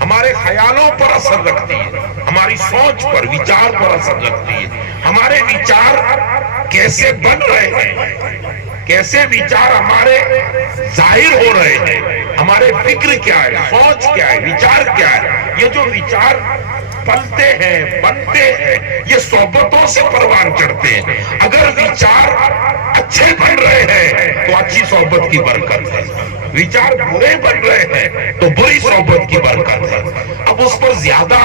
ہمارے خیالوں پر اثر رکھتی ہے، ہماری سوچ پر، وچار پر اثر رکھتی ہے۔ ہمارے وچار کیسے بن رہے ہیں، کیسے وچار ہمارے ظاہر ہو رہے ہیں، ہمارے فکر کیا ہے، سوچ کیا ہے، وچار کیا ہے، یہ جو وچار پلتے ہیں، بنتے ہیں، یہ صحبتوں سے پروان چڑھتے ہیں۔ اگر وچار اچھے بن رہے ہیں تو اچھی صحبت کی برکت ہے، وچار برے بن رہے ہیں تو بری صحبت کی برکت ہے۔ اب اس پر زیادہ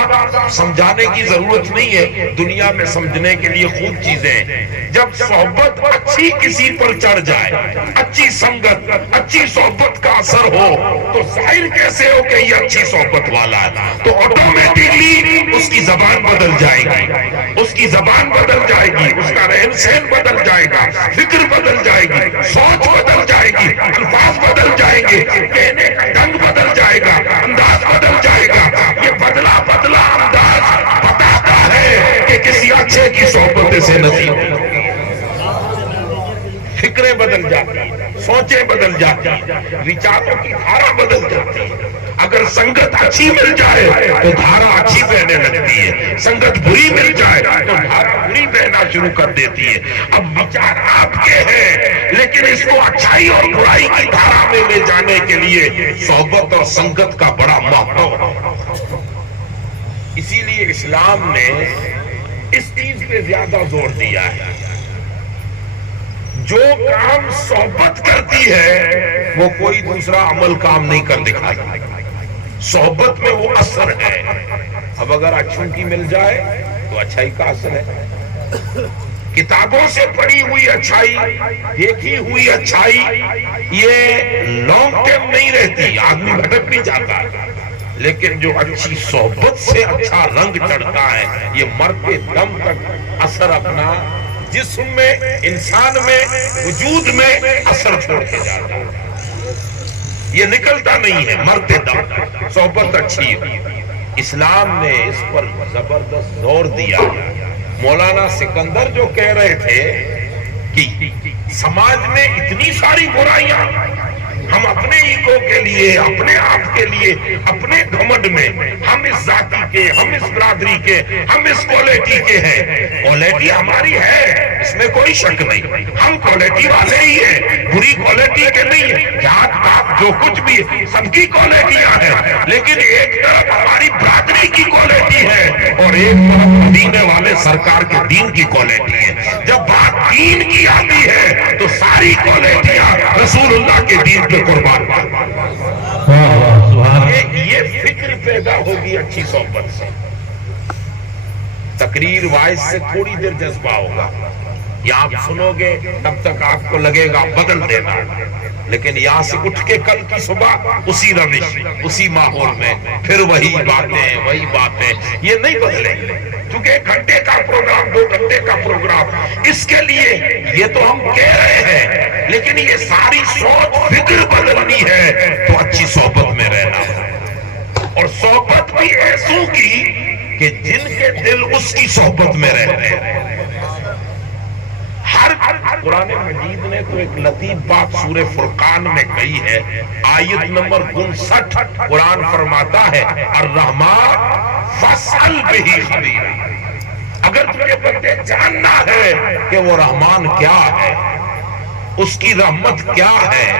سمجھانے کی ضرورت نہیں ہے، دنیا میں سمجھنے کے لیے خوب چیزیں ہیں۔ جب صحبت اچھی کسی پر چڑھ جائے، اچھی سنگت، اچھی صحبت کا اثر ہو تو ظاہر کیسے ہو کہ یہ اچھی صحبت والا ہے، تو آٹومیٹکلی اس کی زبان بدل جائے گی، اس کی زبان بدل جائے گی، اس کا رہن سہن بدل جائے گا، فکر بدل جائے گی، سوچ بدل جائے گی، الفاظ بدل جائیں گے، کہنے کا ڈھنگ بدل جائے گا، انداز بدل جائے گا۔ یہ بدلا بدلا انداز بتاتا ہے کہ کسی اچھے کی صحبت سے نصیب ہے۔ فکریں بدل جاتی ہیں، سوچیں بدل جاتی ہیں، وچاروں کی دھارا بدل جاتی ہے۔ اگر سنگت اچھی مل جائے تو دھارا اچھی بہنے لگتی ہے، سنگت بری مل جائے تو دھارا بری بہنا شروع کر دیتی ہے۔ اب وچار آپ کے ہیں لیکن اس کو اچھائی اور برائی کی دھارا میں لے جانے کے لیے صحبت اور سنگت کا بڑا محتو ہے۔ اسی لیے اسلام نے اس چیز پہ زیادہ زور دیا ہے، جو کام صحبت کرتی ہے وہ کوئی دوسرا عمل کام نہیں کر دکھاتا، صحبت میں وہ اثر ہے۔ اب اگر اچھوں کی مل جائے تو اچھائی کا اثر ہے، کتابوں سے پڑھی ہوئی اچھائی، دیکھی ہوئی اچھائی یہ لانگ ٹائم نہیں رہتی، آدمی بھٹک نہیں جاتا، لیکن جو اچھی صحبت سے اچھا رنگ چڑھتا ہے یہ مرتے دم تک اثر اپنا جسم میں، انسان میں، وجود میں اثر چھوڑ کے جاتا ہے، یہ نکلتا نہیں ہے مرتے دم۔ صحبت اچھی ہے، اسلام نے اس پر زبردست زور دیا۔ مولانا سکندر جو کہہ رہے تھے کہ سماج میں اتنی ساری برائیاں، ہم اپنے ایگو کے لیے، اپنے آپ کے لیے، اپنے گھمنڈ میں، ہم اس ذاتی کے، ہم اس برادری کے، ہم اس کوالٹی کے ہیں۔ کوالٹی ہماری ہے، اس میں کوئی شک نہیں، ہم کوالٹی والے ہی ہیں، بری کوالٹی کے نہیں ہیں، جات پات جو کچھ بھی سب کی کوالٹیاں ہیں، لیکن ایک طرف ہماری برادری کی کوالٹی ہے اور ایک طرف مدینے والے سرکار کے دین کی کوالٹی ہے۔ جب بات دین کی آتی ہے تو ساری کوالٹیاں رسول اللہ کے دین پہ قربان۔ یہ فکر پیدا ہوگی اچھی صحبت سے۔ تقریر وائز سے تھوڑی دیر جذبہ ہوگا، یہاں آپ سنو گے تب تک آپ کو لگے گا بدل دینا، لیکن یہاں سے اٹھ کے کل کی صبح اسی روش، اسی ماحول میں پھر وہی باتیں یہ نہیں بدلیں گے، کیونکہ 1 گھنٹے کا پروگرام، 2 گھنٹے کا پروگرام، اس کے لیے یہ تو ہم کہہ رہے ہیں، لیکن یہ ساری سوچ فکر بدلنی ہے تو اچھی صحبت میں رہنا ہے، اور صحبت بھی ایسوں کی کہ جن کے دل اس کی صحبت میں رہتے ہیں۔ قرآن مجید نے تو ایک لطیف بات سورہ فرقان میں کہی ہے، آیت نمبر 59، قرآن فرماتا ہے الرحمن فاسأل بہ خبیرا۔ اگر تجھے بندے جاننا ہے کہ وہ رحمان کیا ہے، اس کی رحمت کیا ہے،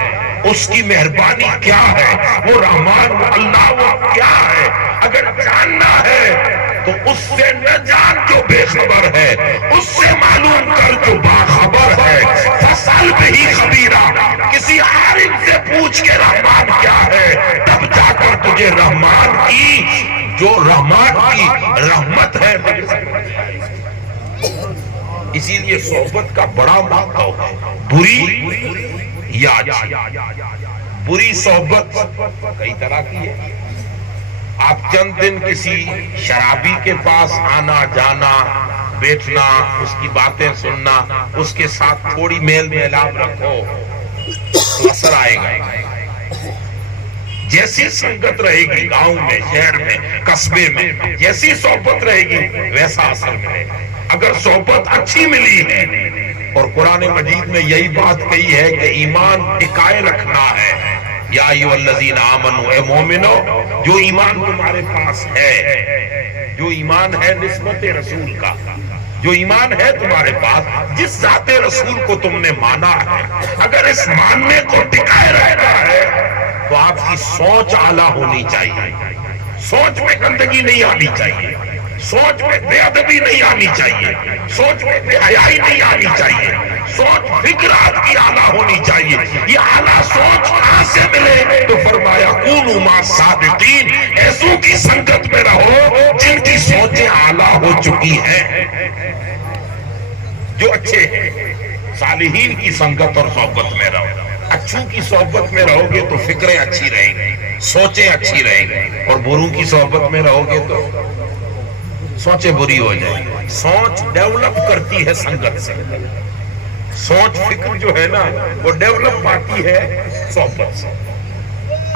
اس کی مہربانی کیا ہے، وہ رحمان اللہ وہ کیا ہے، اگر جاننا ہے تو اس سے نہ جان جو بے خبر ہے، اس سے معلوم کر جو باخبر ہے۔ فاسأل بہ خبیرا، کسی عالم سے پوچھ کے رحمان کیا ہے، تب جا کر تجھے رحمان کی، جو رحمان کی رحمت ہے۔ اسی لیے صحبت کا بڑا مہتو ہے، بری یا اچھی۔ بری صحبت کئی طرح کی ہے، آپ چند دن کسی شرابی کے پاس آنا جانا، بیٹھنا، اس کی باتیں سننا، اس کے ساتھ تھوڑی میل میلاپ رکھو تو اثر آئے گا۔ جیسی سنگت رہے گی گاؤں میں، شہر میں، قصبے میں، جیسی صحبت رہے گی ویسا اثر ملے گا۔ اگر صحبت اچھی ملی ہے، اور قرآن مجید میں یہی بات کہی ہے کہ ایمان ٹکائے رکھنا ہے، یا ایھا الذین آمنوا، اے مومنو جو ایمان تمہارے پاس ہے، جو ایمان ہے نسبت رسول کا، جو ایمان ہے تمہارے پاس، جس ذات رسول کو تم نے مانا ہے، اگر اس ماننے کو ٹکائے رہنا ہے تو آپ کی سوچ اعلیٰ ہونی چاہیے، سوچ میں گندگی نہیں آنی چاہیے، سوچ میں بے ادبی نہیں آنی چاہیے، سوچ میں بے حیائی نہیں آنی چاہیے، سوچ فکرات کی اعلیٰ ہونی چاہیے۔ یہ اعلیٰ سوچ کہاں سے ملے؟ تو فرمایا کونوا مع الصادقین، ایسوں کی سنگت میں رہو جن کی سوچیں اعلیٰ ہو چکی ہیں، جو اچھے ہیں۔ صالحین کی سنگت اور صحبت میں رہو، اچھوں کی صحبت میں رہو گے تو فکریں اچھی رہیں گی، سوچیں اچھی رہیں گی، اور بروں کی صحبت میں رہو گے تو سوچیں بری ہو جائیں گی۔ سوچ ڈیولپ کرتی ہے سنگت سے، سوچ فکر جو ہے نا وہ ڈیولپ پاتی ہے صحبت سے۔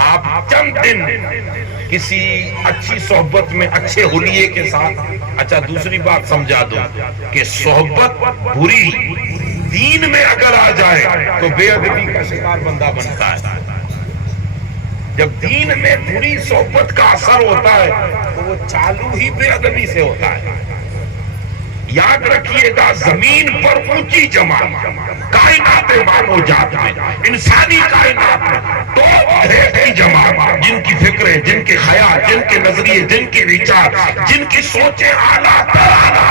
آپ چند دن کسی اچھی صحبت میں اچھے حلیے کے ساتھ، اچھا دوسری بات سمجھا دوں کہ صحبت بری دین میں اگر آ جائے تو بے ادبی کا شکار بندہ بنتا ہے۔ جب دین میں بری صحبت کا اثر ہوتا ہے تو وہ چالو ہی بے ادبی سے ہوتا ہے۔ یاد رکھیے گا، زمین پر اونچی جماعت کائنات مانو جات میں، انسانی کائنات میں دو گھریٹ کی جماعت، جن کی فکریں، جن کے خیال، جن کے نظریے، جن کے وچار، جن کی سوچیں اعلیٰ تر اعلیٰ،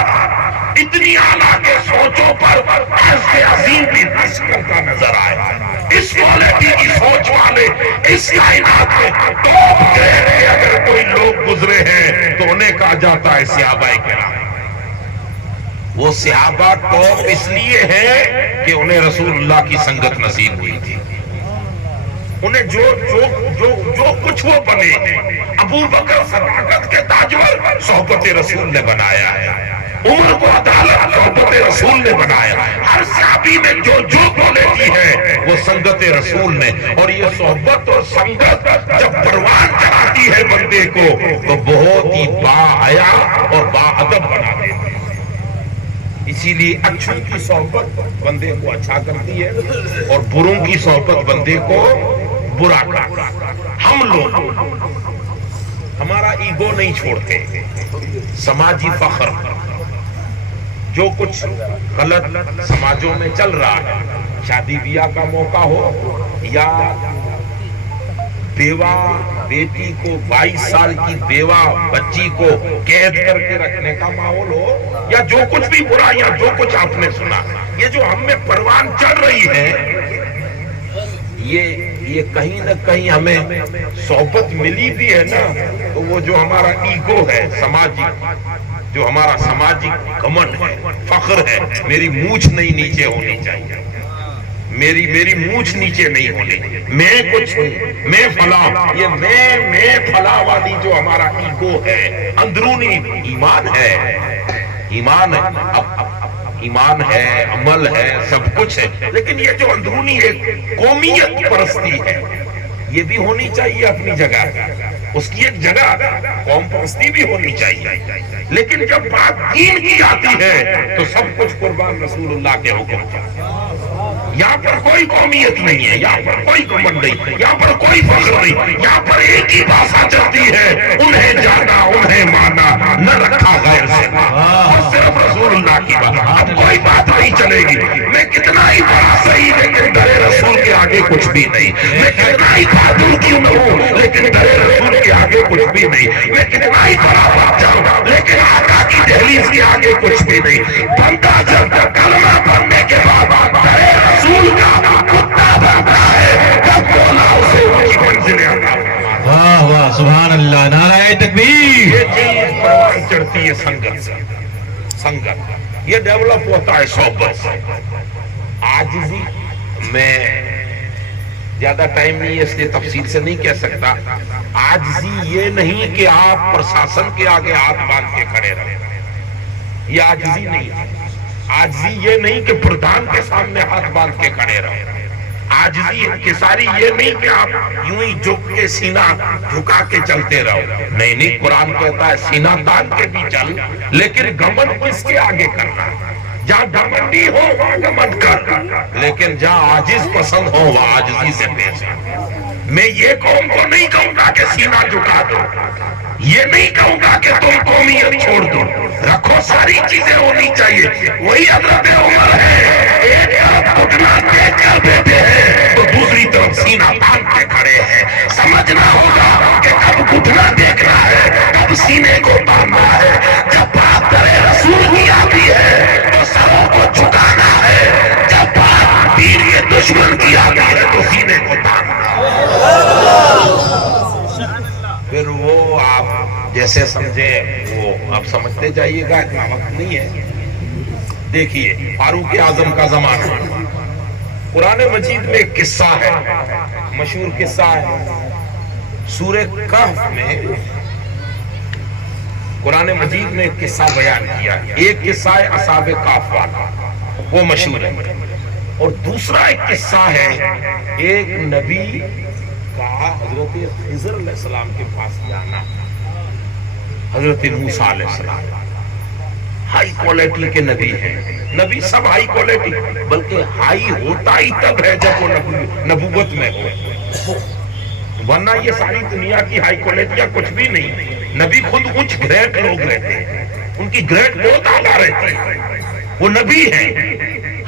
اتنی اعلیٰ کے سوچوں پر عز عظیم بھی رشک کرتا نظر آئے۔ اس کوالٹی کی سوچ والے اس کائنات میں ٹاپ گریڈ کے اگر کوئی لوگ گزرے ہیں تو انہیں کہا جاتا ہے صحابہ کرام۔ وہ صحابہ ٹاپ اس لیے ہیں کہ انہیں رسول اللہ کی سنگت نصیب ہوئی تھی، انہیں جو کچھ وہ بنے، ابو بکر صداقت کے تاجور صحبت رسول نے بنایا ہے، عمر کو عدالت صحبت رسول نے بنایا، ہر صحابی میں جو کوالٹی ہے وہ سنگت رسول نے۔ اور یہ صحبت اور سنگت جب پروان چڑھاتی ہے بندے کو تو بہت ہی باحیا اور باادب بنا دیتی ہے۔ اسی لیے اچھوں کی صحبت بندے کو اچھا کرتی ہے اور بروں کی صحبت بندے کو برا کرتی ہے۔ ہم لوگ ہمارا ایگو نہیں چھوڑتے، سماجی فخر، جو کچھ غلط سماجوں میں چل رہا ہے، شادی بیاہ کا موقع ہو یا بیوہ بیٹی کو 22 سال کی بیوہ بچی کو قید کر کے رکھنے کا ماحول ہو، یا جو کچھ بھی برا یا جو کچھ آپ نے سنا، یہ جو ہم میں پروان چڑھ رہی ہے، یہ کہیں نہ کہیں ہمیں صحبت ملی بھی ہے نا، تو وہ جو ہمارا ایگو ہے سماجی، جو ہمارا سماجی گھمنڈ ہے، فخر ہے، میری مونچھ نہیں نیچے ہونی چاہیے، میری مونچھ نیچے نہیں ہونی، میں کچھ ہوں، میں فلاں، یہ میں فلاں والی جو ہمارا ایگو ہے، اندرونی ایمان ہے، ایمان ہے، ایمان ہے، عمل ہے، سب کچھ ہے، لیکن یہ جو اندرونی ایک قومیت پرستی ہے یہ بھی ہونی چاہیے اپنی جگہ، اس کی ایک جگہ قوم پرستی بھی ہونی چاہیے، لیکن جب بات دین کی آتی ہے تو سب کچھ قربان رسول اللہ کے حکم کا۔ یہاں پر کوئی قومیت نہیں ہے، یہاں پر کوئی گھمنڈ نہیں، یہاں پر کوئی فخر نہیں، یہاں پر ایک ہی بھاشا چلتی ہے، انہیں جانا انہیں مانا، نہ رکھا غیر سے، اور صرف رسول اللہ کی بات، اب کوئی بات نہیں چلے گی۔ میں کتنا ہی بڑا صحیح لیکن در رسول کے آگے کچھ بھی نہیں، میں کتنا ہی بہادر کیوں نہ ہوں لیکن در رسول کے آگے کچھ بھی نہیں، میں کتنا ہی بڑا بچہ ہوں لیکن آقا کی دہلیز کے آگے کچھ بھی نہیں۔ بندہ جب کلمہ پڑھنے کے بعد در رسول کا کتا بنتا ہے تب مولا اسے ان کی منزلیں عطا فرماتا ہے۔ واہ واہ سبحان اللہ، نعرہ تکبیر۔ یہ چیز پروان چڑھتی ہے سنگت سے، سنگت یہ ڈیولپ ہوتا ہے صحبت سے۔ عاجزی میں زیادہ ٹائم نہیں ہے اس لیے تفصیل سے نہیں کہہ سکتا، عاجزی یہ نہیں کہ آپ پرشاسن کے آگے ہاتھ باندھ کے کھڑے رہیں، یہ عاجزی نہیں ہے۔ عاجزی یہ نہیں کہ پردھان کے سامنے ہاتھ باندھ کے کھڑے رہیں، عاجزی انکساری یہ نہیں کہ آپ یوں ہی جھک کے سینہ جھکا کے چلتے رہو، نہیں، قرآن کہتا ہے سینہ تان کے بھی چل، لیکن گھمنڈ کس کے آگے کرنا ہے؟ جہاں گھمنڈی ہو وہاں گھمنڈ کر، لیکن جہاں عاجز پسند ہو وہاں عاجزی سے پیش آ۔ میں یہ قوم کو نہیں کہوں گا کہ سینہ جھکا دو، یہ نہیں کہوں گا کہ تم قومیت چھوڑ دو، رکھو ساری چیزیں ہونی چاہیے۔ وہی حضرت عمر ہے، ایک طرف گھٹنا دیکھ کر بیٹھے ہیں تو دوسری طرف سینہ تان کے کھڑے ہیں۔ سمجھنا ہوگا کہ کب گھٹنا دیکھنا ہے، کب سینے کو تاننا ہے۔ جب بات کرے رسول کی آتی ہے تو سروں کو جھکانا ہے، جب بات پیر کے دشمن کی آتی ہے تو سینے کو تاننا ہے۔ پھر وہ آپ جیسے سمجھے وہ آپ سمجھتے جائیے گا، اتنا وقت نہیں ہے۔ دیکھیے فاروق اعظم کا زمانہ، قرآن مجید میں ایک قصہ ہے، مشہور قصہ ہے، سورہ کہف میں قرآن مجید میں ایک قصہ بیان کیا ہے۔ ایک قصہ ہے اصحاب کہف والا، وہ مشہور ہے، اور دوسرا ایک قصہ ہے ایک نبی کا حضرت خضر علیہ السلام کے پاس جانا۔ حضرت موسیٰ علیہ السلام ہائی کوالٹی کے نبی ہیں، نبی سب ہائی کوالٹی، بلکہ ہائی ہوتا ہی تب ہے جب وہ نبوت میں ہو، ورنہ یہ ساری دنیا کی ہائی کوالٹیاں کچھ بھی نہیں۔ نبی خود اونچ گریڈ لوگ رہتے ہیں، ان کی گریڈ بہت اعلیٰ رہتی ہے، وہ نبی ہیں۔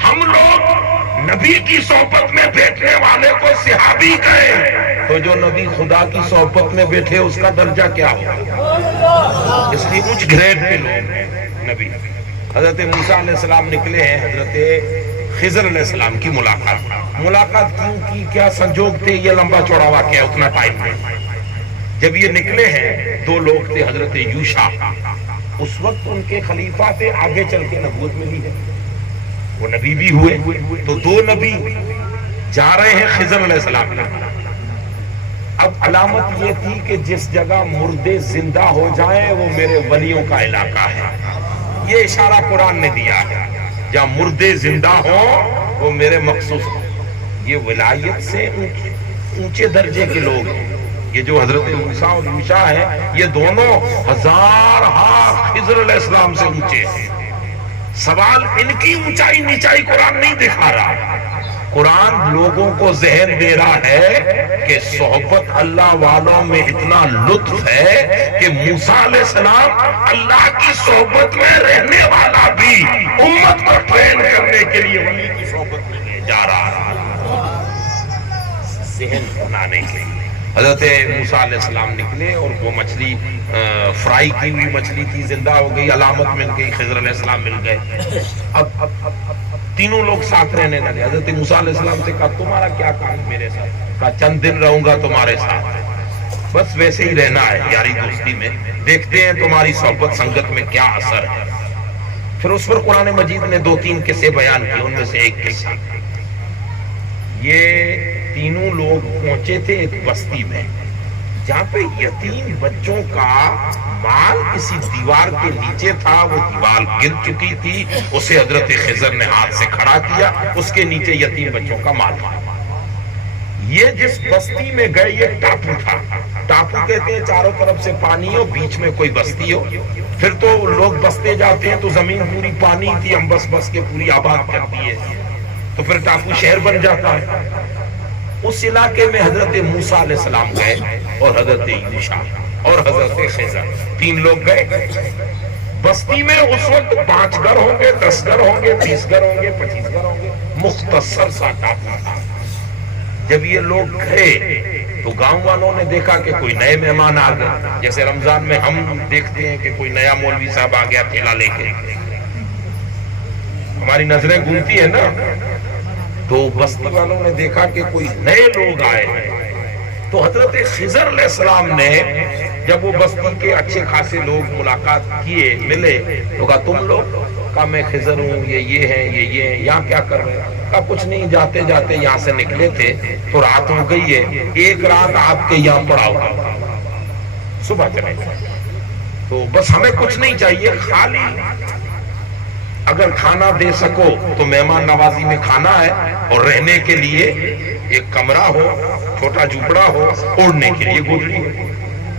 ہم لوگ نبی کی صحبت میں بیٹھنے والے کو صحابی کہیں تو جو نبی خدا کی صحبت میں بیٹھے اس کا درجہ کیا ہوگا؟ اس لیے اونچ گریڈ کے لوگ ہیں نبی۔ حضرت موسیٰ علیہ السلام نکلے ہیں حضرت خضر علیہ السلام کی ملاقات کیوں کی، کیا سنجوگ تھے، یہ لمبا چوڑا واقعہ، اتنا ٹائم نہیں۔ جب یہ نکلے ہیں دو لوگ تھے، حضرت یوشع، اس وقت ان کے خلیفہ تھے، آگے چل کے نبوت ملی ہے، وہ نبی بھی ہوئے، تو دو نبی جا رہے ہیں خضر علیہ السلام۔ اب علامت یہ تھی کہ جس جگہ مردے زندہ ہو جائیں وہ میرے ولیوں کا علاقہ ہے، یہ اشارہ قرآن نے دیا ہے، جہاں مردے زندہ ہوں وہ میرے مخصوص ہوں۔ یہ ولایت سے اونچے درجے کے لوگ ہیں، یہ جو حضرت موسیٰ اور یوشع ہیں، یہ دونوں ہزار ہاتھ خضر علیہ السلام سے اونچے ہیں۔ سوال ان کی اونچائی نیچائی قرآن نہیں دکھا رہا، قرآن لوگوں کو ذہن دے رہا ہے کہ صحبت اللہ والوں میں اتنا لطف ہے کہ موسیٰ علیہ السلام اللہ کی صحبت میں رہنے والا بھی امت کو ٹرین کرنے کے لیے ولی کی صحبت میں لے جا رہا ہے، ذہن بنانے کے لیے۔ حضرت موسیٰ علیہ السلام نکلے اور وہ مچھلی فرائی کی ہوئی مچھلی تھی، زندہ ہو گئی، علامت مل گئی، خضر علیہ السلام مل گئے۔ اب تینوں لوگ ساتھ رہنے لگے۔ حضرت موسیٰ علیہ السلام سے کہا تمہارا کیا کام میرے ساتھ؟ کہا چند دن رہوں گا تمہارے ساتھ، بس ویسے ہی رہنا ہے یاری دوستی میں، دیکھتے ہیں تمہاری صحبت سنگت میں کیا اثر ہے۔ پھر اس پر قرآن مجید نے دو تین قصے بیان کیے، ان میں سے ایک قصہ، یہ تینوں لوگ پہنچے تھے ایک بستی میں جہاں پہ یتیم بچوں کا مال کسی دیوار کے نیچے تھا، وہ دیوار گر چکی تھی، اسے حضرت خضر نے ہاتھ سے کھڑا کیا، اس کے نیچے یتیم بچوں کا مال تھا۔ یہ جس بستی میں گئے یہ ٹاپو تھا، ٹاپو کہتے ہیں چاروں طرف سے پانی ہو، بیچ میں کوئی بستی ہو، پھر تو لوگ بستے جاتے ہیں تو زمین پوری پانی تھی، ہم بس کے پوری آباد کر دیے، تو پھر ٹاپو شہر بن جاتا ہے۔ اس علاقے میں حضرت موسیٰ علیہ السلام گئے اور حضرت یوشع اور حضرت خضر، تین لوگ گئے۔ بستی میں اس وقت 5 گھر ہوں گے، 10 گھر ہوں گے، 20 گھر ہوں گے، 25 گھر ہوں گے، مختصر سا ٹاپو تھا۔ جب یہ لوگ گئے تو گاؤں والوں نے دیکھا کہ کوئی نئے مہمان آ گئے، جیسے رمضان میں ہم دیکھتے ہیں کہ کوئی نیا مولوی صاحب آ گیا تھیلا لے کے، ہماری نظریں گھومتی ہیں نا، تو بستی والوں نے دیکھا کہ کوئی نئے لوگ آئے ہیں، تو حضرت خضر علیہ السلام نے جب وہ بستی کے اچھے خاصے لوگ ملاقات کیے، ملے، تو کہا تم لوگ؟ کہا میں خضر ہوں، یہ ہیں، یہ ہیں، یہاں کیا کر رہے ہیں؟ کہا کچھ نہیں، جاتے جاتے یہاں سے نکلے تھے تو رات ہو گئی ہے، ایک رات آپ کے یہاں پڑا ہوگا، صبح چلے گئے، تو بس ہمیں کچھ نہیں چاہیے، خالی اگر کھانا دے سکو تو مہمان نوازی میں کھانا ہے، اور رہنے کے لیے ایک کمرہ ہو، چھوٹا جھوپڑا ہو، اوڑھنے کے لیے گودڑی ہو،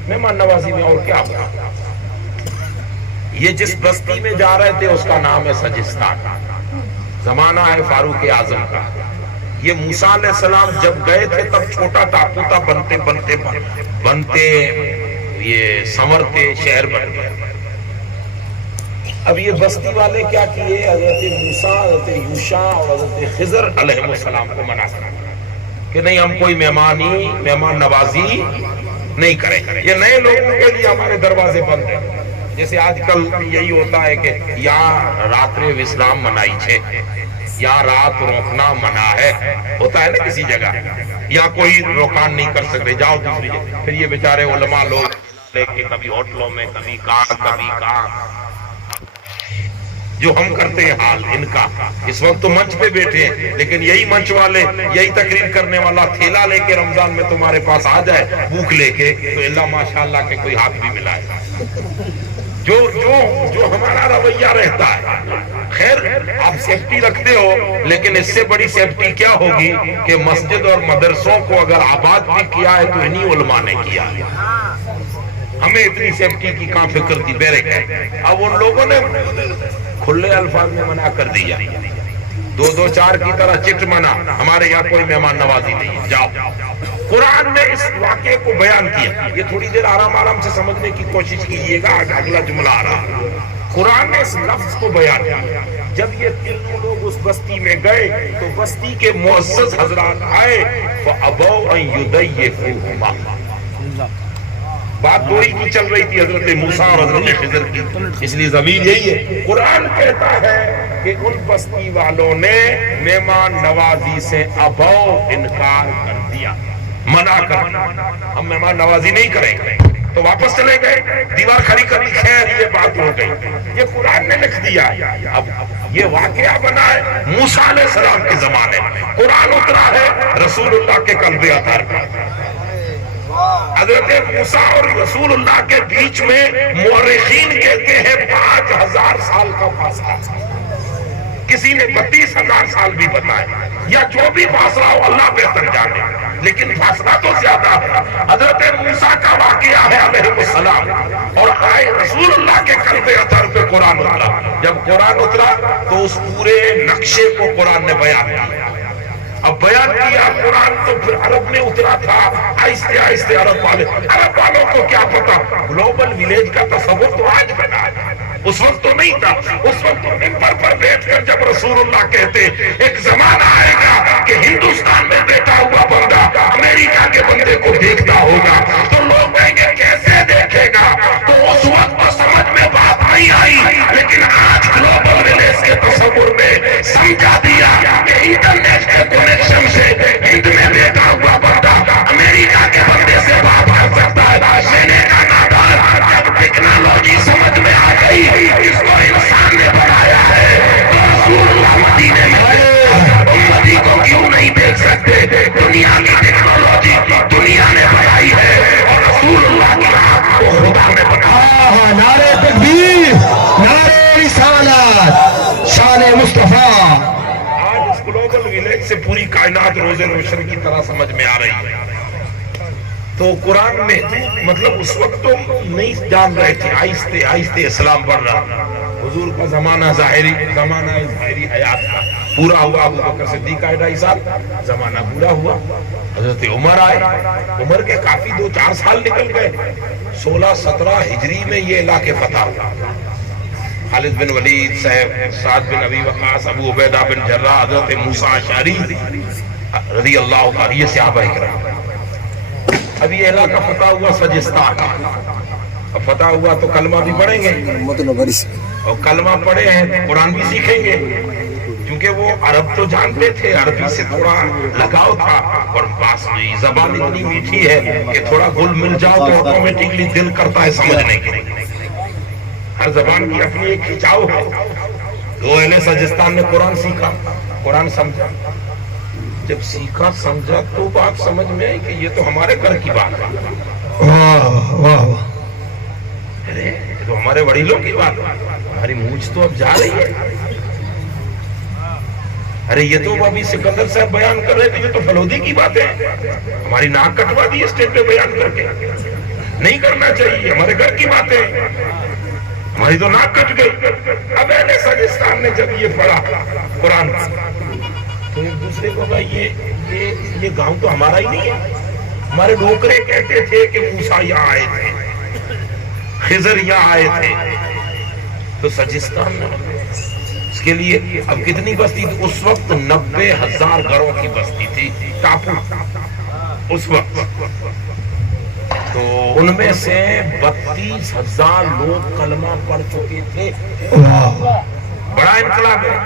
مہمان نوازی میں اور کیا ہو۔ یہ جس بستی میں جا رہے تھے اس کا نام ہے سجستان، زمانہ ہے فاروق اعظم کا، یہ موسیٰ علیہ السلام جب گئے تھے تب چھوٹا ٹاپو تھا، بنتے یہ سنورتے شہر بن گیا۔ اب یہ بستی والے کیا کیے، حضرت موسیٰ، حضرت یوشع اور حضرت خضر علیہ السلام کو منع کرا کہ نہیں، ہم کوئی مہمان نوازی نہیں کریں، یہ نئے لوگوں کے لیے ہمارے دروازے بند ہیں۔ جیسے آج کل یہی ہوتا ہے کہ یہاں راترے وسرام منائی چھے، یہاں رات روکنا منع ہے، ہوتا ہے نا کسی جگہ، یا کوئی روکان نہیں کر سکتے، جاؤ دوسری جگہ۔ پھر یہ بیچارے علماء لوگ لے کے کبھی ہوٹلوں میں، کبھی کہاں جو ہم کرتے ہیں حال ان کا۔ اس وقت تو منچ پہ بیٹھے ہیں، لیکن یہی منچ والے، یہی تقریر کرنے والا تھیلا لے کے رمضان میں تمہارے پاس آ جائے بھوک لے کے، تو اللہ ماشاءاللہ کے کوئی ہاتھ بھی ملائے۔ جو ہمارا رویہ رہتا ہے، خیر آپ سیفٹی رکھتے ہو، لیکن اس سے بڑی سیفٹی کیا ہوگی کہ مسجد اور مدرسوں کو اگر آباد بھی کیا ہے تو انہی علماء نے کیا ہے۔ ہمیں اتنی سیفٹی کی کہاں فکر تھی، بیرک ہے۔ اب ان لوگوں نے کھلے الفاظ میں منع کر دیا، 224 کی طرح چٹ منع، ہمارے یہاں کوئی مہمان نوازی نہیں، جاؤ۔ قرآن نے اس واقعے کو بیان کیا۔ یہ تھوڑی دیر آرام سے سمجھنے کی کوشش کیجیے گا، اگلا جملہ آ رہا۔ قرآن نے اس لفظ کو بیان کیا۔ جب یہ تینوں لوگ اس بستی میں گئے تو بستی کے معزز حضرات آئے، فَأَبَوْا أَن يُضَيِّفُوهُمَا۔ بات دوری کی چل رہی تھی حضرت موسیٰ اور حضرت خضر کی، اس لیے ضمیر یہی ہے۔ قرآن کہتا ہے کہ ان بستی والوں نے مہمان نوازی سے انکار کر دیا، منع کر دیا، ہم مہمان نوازی نہیں کریں گے، تو واپس چلے گئے، دیوار کھڑی کر دی، خیر یہ بات ہو گئی، یہ قرآن نے لکھ دیا۔ اب یہ واقعہ بنا ہے موسیٰ علیہ السلام کے زمانے میں، قرآن اترا ہے رسول اللہ کے قلب اطہر پر۔ حضرت موسیٰ اور رسول اللہ کے بیچ میں مورخین کہتے ہیں 5000 سال کا فاصلہ، کسی نے 32,000 سال بھی بتایا، یا جو بھی فاصلہ ہو اللہ بہتر جانے، لیکن فاصلہ تو زیادہ ہے۔ حضرت موسیٰ کا واقعہ ہے علیہ السلام، اور آئے رسول اللہ کے قلب اطہر پہ قرآن اترا۔ جب قرآن اترا تو اس پورے نقشے کو قرآن نے بیان کیا۔ اب بیان کیا قرآن تو پھر عرب میں اترا تھا، آہستہ آہستہ عرب والوں کو کیا پتا، گلوبل ویلیج کا تصور تو آج بنا ہے، اس وقت تو نہیں تھا۔ اس وقت تو ممبر پر بیٹھ کر جب رسول اللہ کہتے ایک زمانہ آئے گا کہ ہندوستان میں بیٹھا ہوا بندہ امریکہ کے بندے کو دیکھتا ہوگا، تو لوگ کہیں گے کیسے دیکھے گا، تو اس وقت تو سمجھ میں بات نہیں آئی، لیکن آج گلوبل ویلیج کے تصور میں سمجھا دیا کہ انٹرنیٹ کے کنیکشن سے ہند میں بیٹھا ہوا بندہ امریکہ کے بندے سے بات کر سکتا ہے۔ میں کا نادار جب ٹیکنالوجی سمجھ میں آ گئی، اس کو انسان نے بنایا ہے، تو رسول اللہ مدینے میں امتی کو کیوں نہیں دیکھ سکتے؟ دنیا کی ٹیکنالوجی دنیا نے بنائی ہے، اور رسول اللہ کی آنکھ کو خدا نے بنایا۔ نعرہ تکبیر، نعرہ رسالت، شان مصطفیٰ۔ آج اس گلوبل ویلیج سے پوری کائنات روزے روشن کی طرح سمجھ میں آ رہی ہے۔ تو قرآن میں مطلب اس وقت تو نہیں جان رہے تھے، آہستہ آہستہ اسلام بڑھ رہا۔ حضور کا زمانہ ظاہری حیات کا پورا ہوا، ابو بکر صدیق کا 2.5 سال زمانہ پورا ہوا، حضرت عمر آئے، عمر کے کافی 2-4 سال نکل گئے، 16-17 ہجری میں یہ علاقے فتح ہوا۔ خالد بن ولید، سعد بن ابی وقاص، ابو عبیدہ بن جراح، حضرت موسیٰ اشعری رضی اللہ عنہ، یہ صحابہ کرام۔ اب یہ علاقہ فتح ہوا سجستان، اب فتح ہوا تو کلمہ بھی پڑھیں گے، اور کلمہ پڑھے ہیں تو قرآن بھی سیکھیں گے، کیونکہ وہ عرب تو جانتے تھے، عربی سے تھوڑا لگاؤ تھا، اور زبان اتنی میٹھی ہے کہ تھوڑا گل مل جاؤ تو آٹومیٹکلی دل کرتا ہے سمجھنے کے لیے۔ ہر زبان کی اپنی ایک کھچاؤ ہے۔ تو اہل سجستان نے قرآن سیکھا، قرآن سمجھا، جب سیکھا سمجھا تو بات سمجھ میں آئی کہ یہ تو ہمارے گھر کی بات ہے، ارے تو ہمارے وڈیلوں کی بات ہے، ہماری مونچھ تو اب جا رہی ہے، ارے یہ تو ابھی سکندر صاحب بیان کر رہے تھے، یہ تو فلودی کی بات ہے، ہماری ناک کٹوا دی اسٹیج پہ بیان کر کے، نہیں کرنا چاہیے، ہمارے گھر کی بات ہے، ہماری تو ناک کٹ گئی۔ اب اہل سجستان نے جب یہ پڑھا قرآن تو ایک دوسرے کو کہا یہ گاؤں تو ہمارا ہی نہیں ہے. ہمارے ڈوکرے کہتے تھے کہ موسیٰ یہاں آئے تھے, خضر یہاں آئے تھے. تو سجستان میں اس کے لیے اب کتنی بستی تھی اس وقت؟ 90,000 گھروں کی بستی تھی ٹاپو اس وقت. تو ان میں سے 32,000 لوگ کلمہ پڑھ چکے تھے. بڑا انقلاب ہے.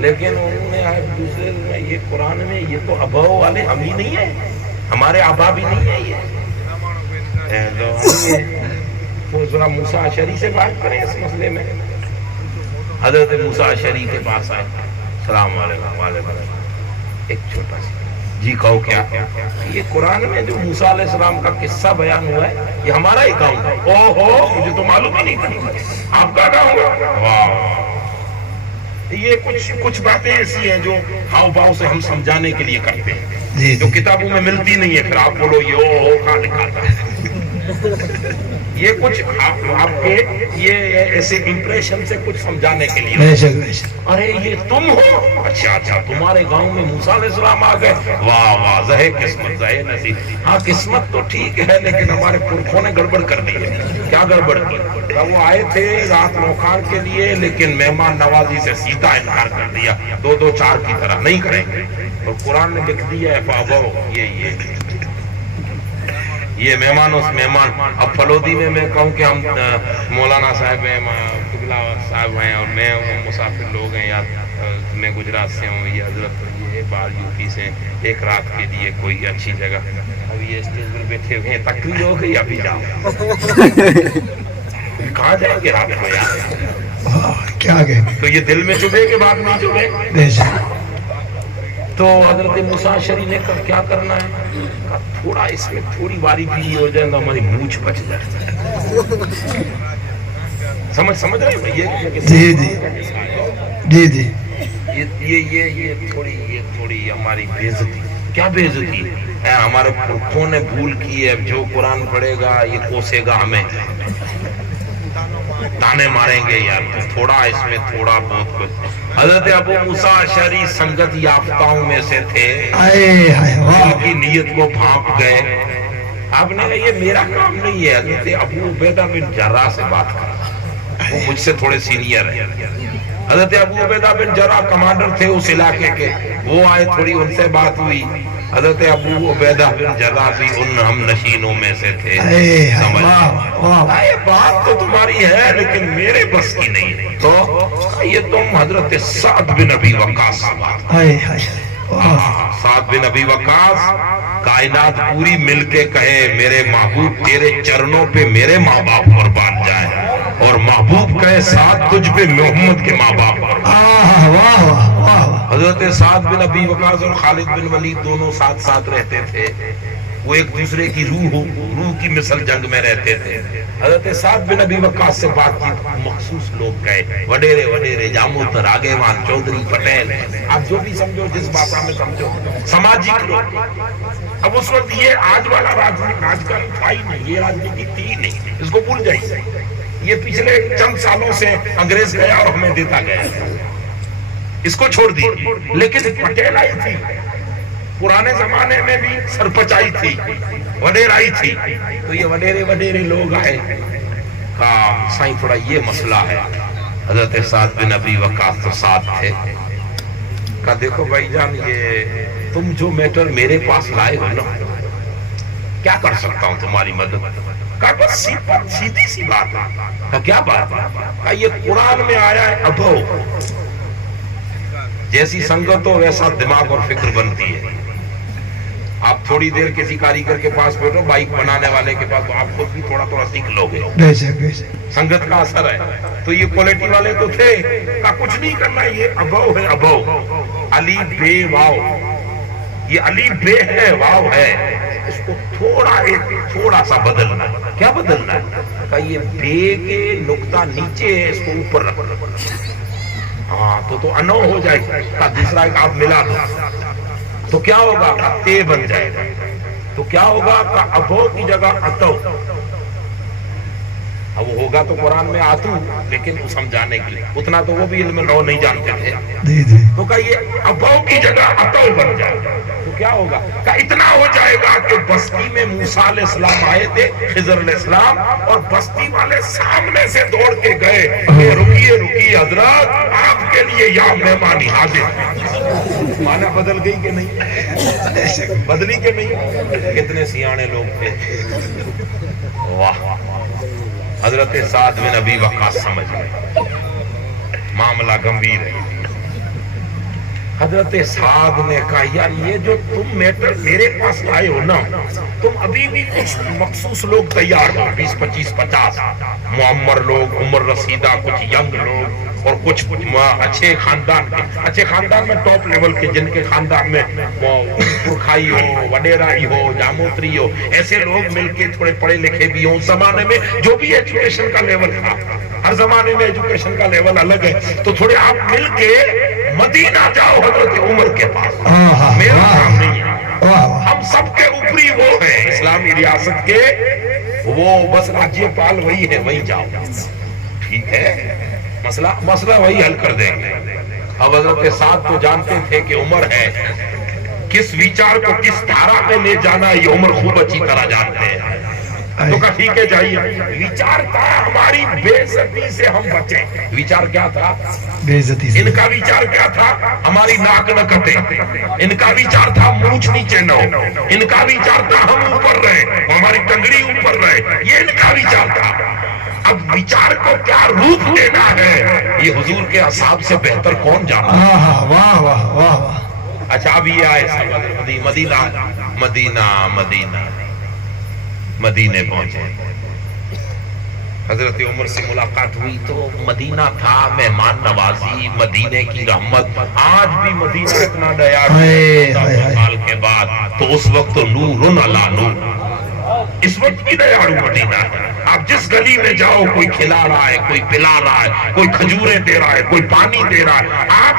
لیکن انہوں نے دوسرے میں یہ قرآن میں یہ تو اباؤ والے ہم ہی نہیں ہیں, ہمارے آبا بھی نہیں ہے. یہ تو ذرا موسیٰ اشعری سے بات کریں اس مسئلے میں. حضرت موسیٰ اشعری کے پاس آئے. السلام علیکم. وعلیکم السلام. ایک چھوٹا سا جی کہو کیا یہ قرآن میں جو موسیٰ علیہ السلام کا قصہ بیان ہوا ہے یہ ہمارا ہی گاؤں ہے. اوہو مجھے تو معلوم ہی نہیں تھا آپ کا گاؤں ہے. واہ. یہ کچھ باتیں ایسی ہیں جو ہاؤ باؤ سے ہم سمجھانے کے لیے کرتے ہیں جو کتابوں میں ملتی نہیں ہے. پھر آپ بولو یہ او کہاں لکھا تھا. یہ کچھ آپ کے یہ ایسے امپریشن سے کچھ سمجھانے کے لیے. ارے یہ تم ہو, اچھا اچھا تمہارے گاؤں میں موسیٰ علیہ السلام آ گئے. واہ واہ زہے قسمت زہے نصیب. ہاں قسمت تو ٹھیک ہے لیکن ہمارے پرکھوں نے گڑبڑ کر دی ہے. کیا گڑبڑ کی؟ وہ آئے تھے رات نوکان کے لیے لیکن مہمان نوازی سے سیدھا انکار کر دیا. 2 4 کی طرح نہیں کریں گے. اور قرآن نے لکھ دیا ہے فابو یہ مہمان اس مہمان. اب فلودی میں کہوں کہ ہم مولانا صاحب ہیں, قبلہ صاحب ہیں اور میں ہوں, مسافر لوگ ہیں, یا میں گجرات سے ہوں, یہ حضرت یہ باہر یوپی سے, ایک رات کے لیے کوئی اچھی جگہ. اب یہ اسٹیج پر بیٹھے ہوئے ہیں, تقریر ہو گئی ابھی جاؤ. کہاں جائیں گے رات کو یار؟ کیا گئے تو یہ دل میں چبھے کے بعد نہیں چبھے. تو حضرت موسیٰ اشعری نے کیا کرنا ہے, تھوڑا اس میں تھوڑی باری بھی ہو جائے تو ہماری مونچھ بچ جائے. سمجھ رہے ہیں؟ جی جی جی جی. یہ تھوڑی ہماری بےعزتی. کیا بےعزتی؟ ہمارے پرکھوں نے بھول کی ہے. جو قرآن پڑھے گا یہ کوسے گا ہمیں, تانے ماریں گے یار. تو تھوڑا اس میں تھوڑا بہت کچھ. حضرت ابو موسیٰ اشعری سنگت یافتاؤں میں سے تھے. ان کی نیت کو بھانپ گئے. آپ نے کہا یہ میرا کام نہیں ہے. حضرت ابو عبیدہ بن جراح سے بات کرا, وہ مجھ سے تھوڑے سینئر ہیں. حضرت ابو عبیدہ بن جراح کمانڈر تھے اس علاقے کے. وہ آئے, تھوڑی ان سے بات ہوئی. حضرت ابو عبیدہ بن جراح بھی ان ہم نشینوں میں سے تھے. بات تو تمہاری ہے لیکن میرے بس کی نہیں. تو یہ تم حضرت سعد بن ابی وقاص سے بات. سعد بن ابی وقاص کائنات پوری مل کے کہے میرے محبوب تیرے چرنوں پہ میرے ماں باپ قربان جائیں, اور محبوب کہے سعد تجھ پہ محمد کے ماں باپ. حضرت سعد بن ابی وقاص اور خالد بن ولید دونوں ساتھ رہتے تھے. وہ ایک دوسرے کی روح کی مثل جنگ میں رہتے تھے. حضرت سعد بن ابی وقاص سے بات کی, مخصوص لوگ گئے, وڈیرے جاموت راگیوان چودھری پٹیل, آپ جو بھی سمجھو جس بات میں سمجھو, سماجی لوگ. اب اس وقت یہ آج والا راجکارن تھا ہی نہیں, یہ راجنیتی تھی نہیں, اس کو بھول جائیے. یہ پچھلے چند سالوں سے انگریز گیا اور ہمیں دیتا گیا, اس کو چھوڑ دی. لیکن پٹیل آئی تھی, پرانے زمانے میں بھی سرپچائی تھی, وڈیرائی تھی. تو یہ وڈیرے لوگ آئے, کہا سائیں تھوڑا یہ مسئلہ ہے. حضرت سعد بن ابی وقاص تو ساتھ تھے. کہا دیکھو بھائی جان, یہ تم جو میٹر میرے پاس لائے ہو نا, کیا کر سکتا ہوں تمہاری مدد. کہا بس سیدھی سی بات ہے. کہا کیا بات ہے؟ کہا یہ قرآن میں آیا ہے ابو, جیسی سنگت ہو ویسا دماغ اور فکر بنتی ہے. آپ تھوڑی دیر کسی کاریگر کے پاس بیٹھو, بائک بنانے والے کے پاس, تو آپ خود بھی تھوڑا سیکھ لو گے. سنگت کا اثر ہے. تو یہ کوالٹی والے تو تھے. کہا کچھ نہیں کرنا, یہ ابو ہے, ابو علی بے واو, یہ علی بے ہے واو ہے, اس کو تھوڑا سا بدلنا. کیا بدلنا ہے؟ کہا یہ بے کے نقطہ نیچے ہے, اس کو اوپر رکھنا. ہاں تو انو ہو جائے گا. دوسرا ایک آپ ملا دو تو کیا ہوگا؟ تے بن جائے گا. تو کیا ہوگا؟ ابو کی جگہ اتو. اب وہ ہوگا تو قرآن میں آتو، لیکن وہ سمجھانے کے لیے اتنا تو وہ بھی علم نو نہیں جانتے تھے. تو کہا یہ ابو کی جگہ اتو بن جائے تو کیا ہوگا؟ کہا اتنا ہو جائے گا کہ بستی میں موسیٰ علیہ السلام آئے تھے، خضر علیہ السلام، اور بستی والے سامنے سے دوڑ کے گئے کہ رکیے رکیے حضرات، آپ کے لیے یا مہمانی حاضر. مانا بدل گئی کہ نہیں؟ بدلی کہ نہیں؟ کتنے سیانے لوگ تھے. واہ. حضرت سعد بن ابی وقاص سمجھ گئے معاملہ گمبھیر ہے. حضرت سعد نے کہا یار یہ جو تم میٹر میرے پاس آئے ہو نا، تم ابھی بھی کچھ مخصوص لوگ تیار ہو، 20 25 50 معمر لوگ، عمر رسیدہ، کچھ ینگ لوگ اور کچھ اچھے خاندان کے، اچھے خاندان میں ٹاپ لیول کے، جن کے خاندان میں پرکھائی ہو، وڈیرائی ہو، جاموتری ہو، ایسے لوگ مل کے تھوڑے پڑھے لکھے بھی ہوں. زمانے میں جو بھی ایجوکیشن کا لیول تھا، ہر زمانے میں ایجوکیشن کا لیول الگ ہے، تو تھوڑے آپ مل کے مدینہ جاؤ حضرت عمر کے پاس. میرا کام نہیں ہے، ہم سب کے اوپری وہ ہیں اسلامی ریاست کے، وہ بس راجیہ پال وہی ہے، وہی جاؤ. ٹھیک ہے، مسئلہ وہی حل کر دیں گے. اب حضرت سعد تو جانتے تھے کہ عمر ہے، کس ویچار کو کس دھارا میں لے جانا یہ عمر خوب اچھی طرح جانتے ہیں. تو کہا ٹھیک ہے جائیے. ویچار تھا ہماری بے عزتی سے ہم بچیں. ویچار کیا تھا؟ بے عزتی سے. ان کا ویچار کیا تھا؟ ہماری ناک نہ کٹے. ان کا ویچار تھا مونچھ نیچے نہ ہو. ان کا ویچار تھا ہم اوپر رہے، ہماری ٹنگڑی اوپر رہے. یہ ان کا ویچار تھا. اب ویچار کو کیا روپ دینا ہے یہ حضور کے اصحاب سے بہتر کون جانتا ہے؟ واہ واہ واہ. اچھا اب یہ آئے مدینہ مدینہ مدینہ مدینے پہنچے. حضرت عمر سے ملاقات ہوئی تو مدینہ تھا مہمان نوازی، مدینے کی رحمت. آج بھی مدینہ اتنا دیاڑو سال کے بعد تو اس وقت تو نور علی نور، اس وقت بھی دیاڑو مدینہ ہے. آپ جس گلی میں جاؤ کوئی کھلا رہا ہے، کوئی پلا رہا ہے، کوئی کھجوریں دے رہا ہے، کوئی پانی دے رہا ہے. آپ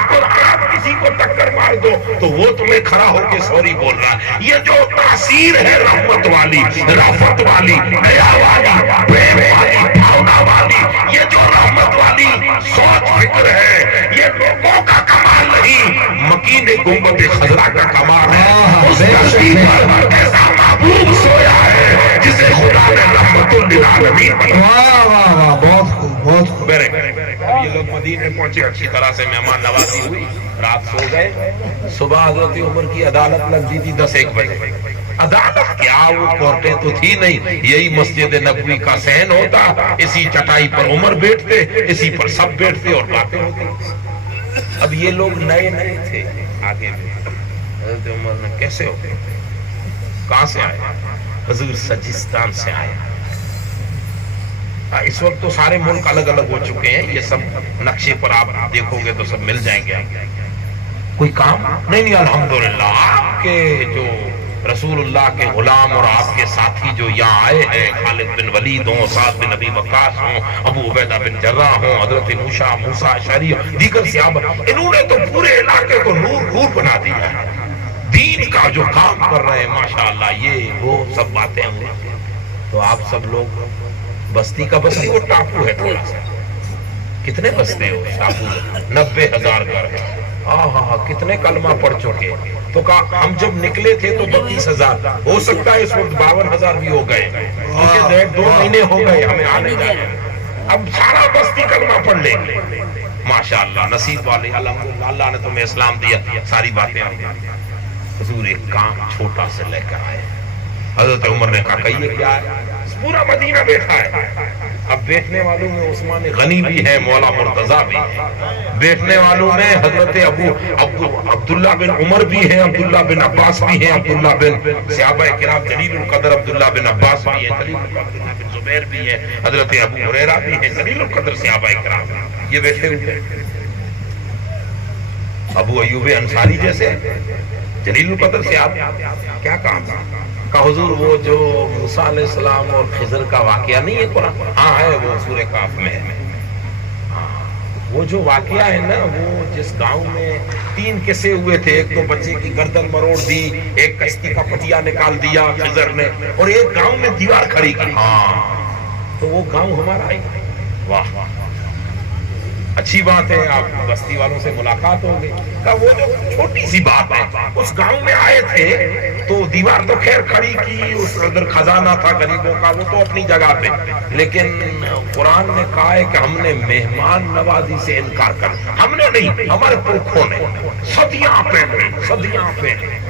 کسی کو ٹکر مار دو تو وہ تمہیں کھڑا ہو کے سوری بول رہا ہے. یہ جو تاثیر ہے رحمت والی، رفت والی، دیا والی، پریم والی، بھاونا والی، یہ جو رحمت والی سوچ فکر ہے، یہ لوگوں کا کمال نہیں، مکین گنبد خضرا کا کمال ہے. اس کشتی پر ایسا محبوب سویا ہے جسے خدا نے رحمت للعالمین بنایا. واہ واہ واہ، بہت خوب بہت خوب. اب یہ لوگ مدینے پہنچے، اچھی طرح سے مہمان نوازی ہوئی، رات سو گئے. صبح حضرت عمر کی عدالت لگتی تھی 10-1 بجے. عدالت کیا، وہ کورٹیں تو تھی نہیں، یہی مسجد نبوی کا صحن ہوتا. اسی چٹائی پر عمر بیٹھتے، اسی پر سب بیٹھتے اور باتیں ہوتی. اب یہ لوگ نئے نئے تھے. آگے حضرت عمر نے کیسے ہو گئے، کہاں سے آئے؟ حضور سجستان سے آئے. اس وقت تو سارے ملک الگ الگ ہو چکے ہیں، یہ سب نقشے پر آپ دیکھو گے تو سب مل جائیں گے. کوئی کام نہیں. الحمدللہ آپ کے جو رسول اللہ کے غلام اور آپ کے ساتھی جو یہاں آئے ہیں، خالد بن ولید ہوں، سعد بن ابی وقاص ہوں، ابو عبیدہ بن جراح ہوں، حضرت موسیٰ اشعری، دیگر صحابہ، انہوں نے تو پورے علاقے کو نور بنا دیا ہے. دین کا جو کام کر رہے ہیں ماشاءاللہ، یہ وہ سب باتیں ہیں. تو آپ سب لوگ بستی کا، بستی وہ ٹاپو ہے تھوڑا سا. کتنے بستے ہو ٹاپو میں؟ 90,000 گھر ہے. ہاں کتنے کلمہ پڑھ چکے. تو کہا ہم جب نکلے تھے تو 32,000، ہو سکتا ہے اس وقت 52,000 بھی ہو گئے، کیونکہ 2 مہینے ہو گئے ہمیں آنے جانے. اب سارا بستی کلمہ پڑھ لیں گے ماشاءاللہ. نصیب والے، الحمدللہ اللہ نے تمہیں اسلام دیا. ساری باتیں حضور ایک کام چھوٹا سے لے کر آئے. حضرت عمر نے کہا کہیے کیا ہے؟ پورا مدینہ بیٹھا ہے. اب بیٹھنے والوں میں عثمان غنی بھی ہے، مولا مرتضیٰ بھی ہے. بیٹھنے والوں میں حضرت عبداللہ بن عمر بھی ہیں، عبداللہ بن عباس بھی ہیں، عبداللہ بن صحابہ کرام جلیل القدر عبداللہ بن عباس بھی ہیں، جلیل القدر بن زبیر بھی ہیں، حضرت ابو ہریرہ بھی ہیں، جلیل القدر صحابہ کرام. یہ بیٹھے ہوئے ابو ایوب انصاری جیسے جلیل القدر صحابہ. کیا کام تھا؟ کہ حضور وہ جو موسیٰ علیہ السلام اور خضر کا واقعہ نہیں ہے قرآن؟ ہاں ہے، وہ سورہ کاف میں ہے. وہ جو واقعہ ہے نا، وہ جس گاؤں میں 3 قصے ہوئے تھے. ایک تو بچے کی گردن مروڑ دی، ایک کشتی کا پٹیا نکال دیا خضر نے، اور ایک گاؤں میں دیوار کھڑی کی. ہاں تو وہ گاؤں ہمارا ہی. واہ واہ اچھی بات ہے, آپ بستی والوں سے ملاقات ہو گئی. کہا وہ جو چھوٹی سی بات ہے, اس گاؤں میں آئے تھے تو دیوار تو خیر کھڑی کی, اس ادھر خزانہ تھا غریبوں کا, وہ تو اپنی جگہ پہ, لیکن قرآن نے کہا ہے کہ ہم نے مہمان نوازی سے انکار کر, ہم نے نہیں, ہمارے پرکھوں نے صدیاں پہلے.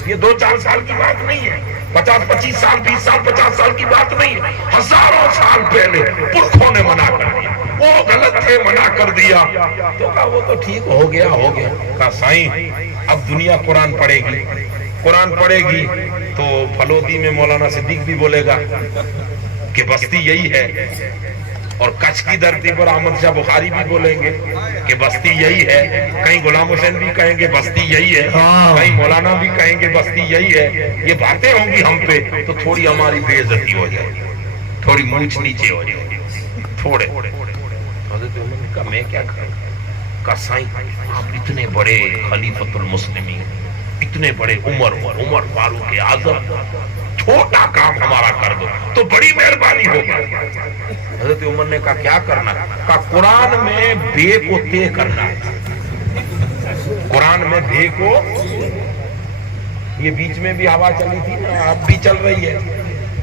یہ 2-4 سال کی بات نہیں ہے, 50-25 سال 20 سال 50 سال کی بات نہیں ہے, ہزاروں سال پہلے پرکھوں نے منع کر دیا, وہ غلط تھے منع کر دیا. تو کہا وہ تو ٹھیک ہو گیا. کہا سائیں اب دنیا قرآن پڑھے گی تو پھلوتی میں مولانا صدیق بھی بولے گا کہ بستی یہی ہے, اور کچھ کی دھرتی پر احمد شاہ بخاری بھی بولیں گے کہ بستی یہی ہے, کہیں غلام حسین بھی کہیں گے بستی یہی ہے, کہیں مولانا بھی کہیں گے بستی یہی ہے. یہ باتیں ہوں گی ہم پہ تو تھوڑی ہماری بے عزتی ہو جائے, تھوڑی مونچھ نیچے ہو جائے, تھوڑے. حضرت عمر نے کہا میں کیا کروں. کہا سائیں آپ اتنے بڑے خلیفۃ المسلمین, اتنے بڑے عمر فاروق اعظم, چھوٹا کام ہمارا کر دو تو بڑی مہربانی ہوگی. حضرت عمر نے کہا کیا کرنا. کہا قرآن میں بے کو طے کرنا. قرآن میں بے کو, یہ بیچ میں بھی ہوا چلی تھی نا, اب بھی چل رہی ہے,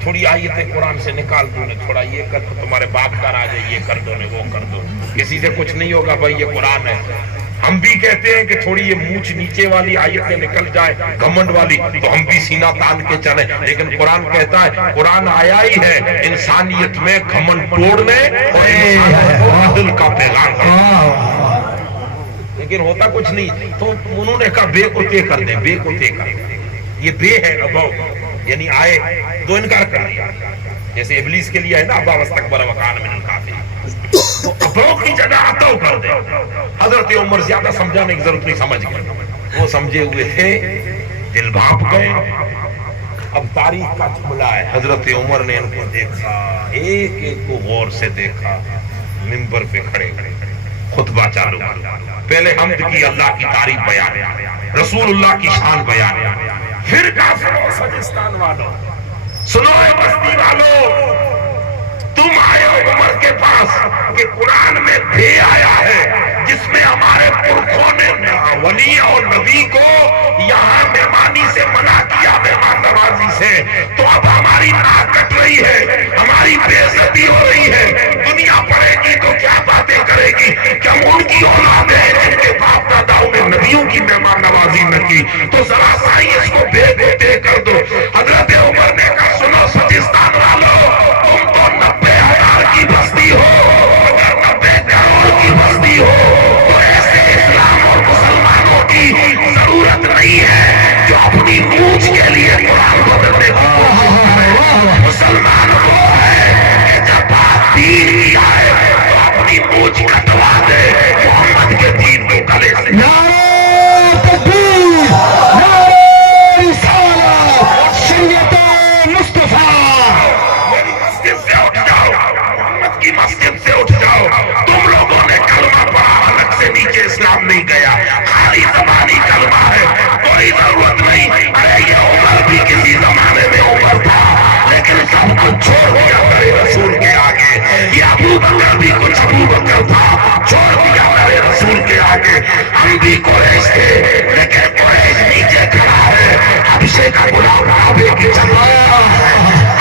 تھوڑی آیتیں قرآن سے نکال دو نے, تھوڑا یہ کر دو, تمہارے باپ کا راج ہے یہ کر دو نے, وہ کر دو, کسی سے کچھ نہیں ہوگا بھائی یہ قرآن ہے. ہم بھی کہتے ہیں کہ تھوڑی یہ مونچھ نیچے والی آیتیں نکل جائے, گھمنڈ والی, تو ہم بھی سینہ تان کے چلیں, لیکن قرآن کہتا ہے, قرآن آیا ہی ہے انسانیت میں گھمنڈ توڑنے اور انسانیت کو عدل کا پیغام دینے. لیکن ہوتا کچھ نہیں. تو انہوں نے کہا بے کو طے کر دیں, بے کو طے کر دیں. یہ بے ہے ابو, یعنی آئے تو انکار کر دیا, جیسے ابلیس کے لیے ہے نا ابا واستکبر وکان من الکافرین, تو ابو کی جگہ عطو کر دے. حضرت عمر زیادہ سمجھانے کی ضرورت نہیں, سمجھ گئے, وہ سمجھے ہوئے تھے, دل بھانپ گئے. اب تاریخ کا جملہ ہے, حضرت عمر نے ان کو دیکھا, ایک ایک کو غور سے دیکھا, منبر پہ کھڑے خطبہ چالو کیا. پہلے حمد کی, اللہ کی تعریف بیان, رسول اللہ کی شان بیان. پھر کہا سنو سجستان والوں, سنو بستی والوں, تم آئے ہو عمر کے پاس کہ قرآن میں بے آیا ہے جس میں ہمارے پرکھوں نے ولی اور نبی کو یہاں مہمانی سے منع کیا, مہمان نوازی سے. تو اب ہماری ناک کٹ رہی ہے, ہماری بے عزتی ہو رہی ہے, دنیا پڑھے گی تو کیا باتیں کرے گی کہ ہم ان کی اولاد ہیں جن کے باپ داداؤں نے نبیوں کی مہمان نوازی نہ کی. تو ذرا سائیں اس کو بے طے کر دو. حضرت عمر نے کہا سنو سجستان والوں, تم تو 90,000 کی بستی ہو, اگر 90 کروڑ کی بستی ہو تو ایسے اسلام اور مسلمانوں کی ضرورت نہیں ہے جو اپنی مونچھ کے لیے قرآن بدلنے کی کوشش کرے. مسلمان وہ ہے کہ جب بات دین کی آئے تو اپنی مونچھ کٹوا دے, محمد کے دین کو گلے سے. نعرہ تکبیر, نعرہ رسالت, شریعت مصطفیٰ. میری مسجد سے اٹھ جاؤ, محمد کی مسجد سے اٹھ جاؤ. تم لوگوں نے کلمہ پڑھا, حلق سے نیچے اسلام نہیں گیا, خالی زبانی کلمہ ہے, کوئی ضرورت نہیں. ارے یہ عمر بھی کسی زمانے میں عمر تھا, لیکن سب کچھ چھوڑ دیا میرے رسول کے آگے. یہ ابو بکر بھی کچھ ابو بکر تھا, چھوڑ دیا میرے رسول کے آگے. ہم بھی قریش تھے, لیکن قریش نیچے کھڑا ہے, حبشے کا غلام کعبے کی جگہ.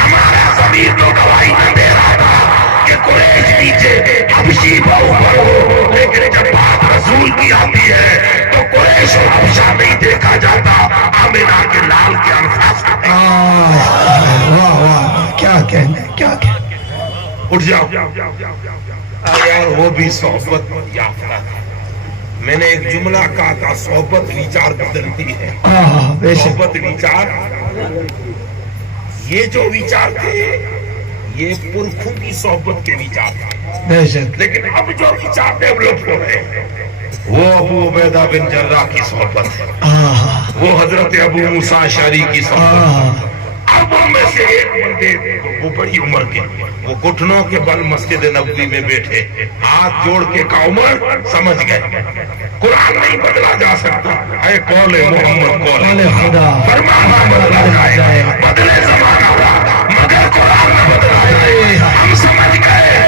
ہمارا ضمیر تو گواہی نہ دے رہا تھا کہ قریش نیچے حبشی اوپر ہو, لیکن جب بات رسول کی آتی ہے تو قریش اور حبشہ نہیں دیکھا جاتا, آمنہ کے لال کے انفاس کو دیکھا. واہ واہ, کیا کہنے, کیا کہنے. اٹھ جاؤ یار, وہ بھی صحبت یافتہ تھا. میں نے ایک جملہ کہا تھا, صحبت وچار بدلتی ہے. بے شک, صحبت وچار, یہ جو وچار تھے یہ پرکھوں کی صحبت کے وچار تھے, بے شک. لیکن اب جو وچار ڈیولپ ہو رہے ہیں وہ ابو عبیدہ بن جراح کی صحبت, وہ حضرت ابو موسیٰ اشعری کی صحبت. اب ان میں سے ایک بندے, وہ بڑی عمر کے, وہ گھٹنوں کے بل مسجد نبوی میں بیٹھے, ہاتھ جوڑ کے کہا عمر سمجھ گئے, قرآن نہیں بدلا جا سکتا, اے قول محمد قول خدا, فرمانا بدلا جائے, بدلے زمانہ مگر قرآن نہ بدلا جائے. ہم سمجھ گئے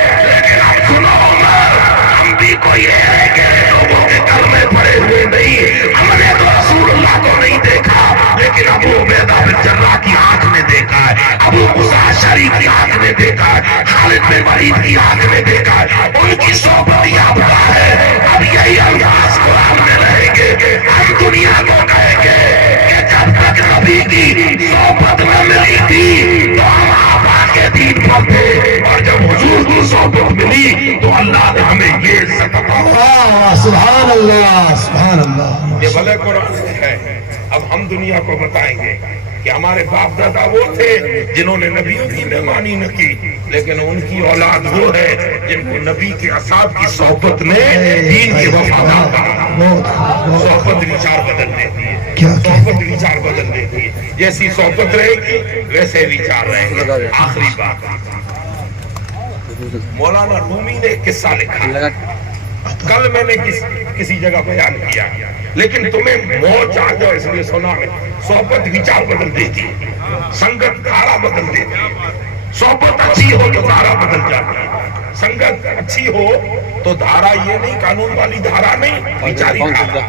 خالد بن ولید کی آنکھ میں دیکھا ہے، ان کی صحبت یافتہ ہے. اب یہی الفاظ قرآن میں رہیں گے. ہم دنیا کو کہیں گے کہ جب تک نبی کی صحبت نہ ملی تھی تو ہم آبا کے دین پر تھے، اور جب حضور کی صحبت ملی تو اللہ نے ہمیں یہ عزت عطا کی. سبحان اللہ سبحان اللہ. یہ بھلے قرآن ہے. اب ہم دنیا کو بتائیں گے کہ ہمارے باپ دادا وہ تھے جنہوں نے نبیوں کی مہمانی نہ کی، لیکن ان کی اولاد وہ ہے جن کو نبی کے اصحاب کی صحبت نے دین کے وفادار بنا. صحبت وچار بدل دیتی ہے، صحبت وچار بدل دیتی ہے. جیسی صحبت رہے گی ویسے وچار رہیں گے. آخری بات، مولانا رومی نے ایک قصہ لکھا، کل میں نے کسی جگہ بیان کیا، لیکن تمہیں موج آ جائے اس لیے سنا ہے. صحبت وچار بدل دیتی ہے، سنگت دھارا بدل دیتی ہے. صحبت اچھی ہو تو دھارا بدل جاتی ہے. سنگت اچھی ہو تو دھارا یہ نہیں قانون والی دھارا نہیں، وچاری دھارا،